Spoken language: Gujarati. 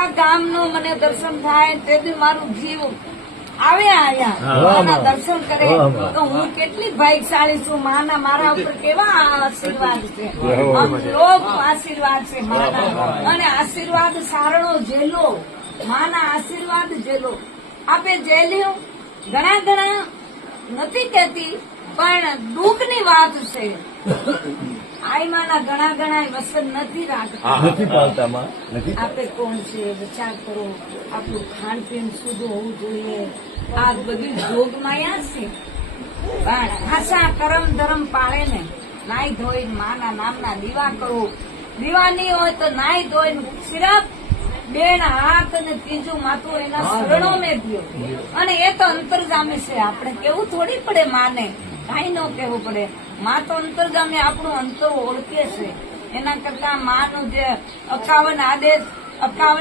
આ ગામનું મને દર્શન થાય તેથી મારું જીવ આવે આયા દર્શન કરે તો હું કેટલી ભાગ્યશાળી છું. માના મારા ઉપર કેવા આશીર્વાદ છે, લોક આશીર્વાદ છે માના. અને આશીર્વાદ સારણો જેલો, માના આશીર્વાદ જેલો. આપે જેલ્યું ઘણા નથી કહેતી, પણ દુઃખની વાત છે. આઈમાના ઘણા વસન નથી રાખતા, નથી પાલતા. આપે કોણ છે વિચાર કરો. આપણું ખાનપીન શુદ્ધ હોવું જોઈએ. આ બધી જોગ માયા છે, પણ આશા કરમ ધર્મ પાળે ને નાઈ ધોઈને માના નામના દીવા કરો. દીવા નહીં હોય તો નાઈ ધોઈને સિરપ બેન હાથ અને ત્રીજું માથું એના શરણો મેં દો. અને એ તો અંતરગામી છે, આપણે કેવું થોડી પડે માને, કાંઈ ન કહેવું પડે. માં તો અંતરગામી આપણું અંતર ઓળખે છે. એના કરતા માનું જે 51 આદેશ 51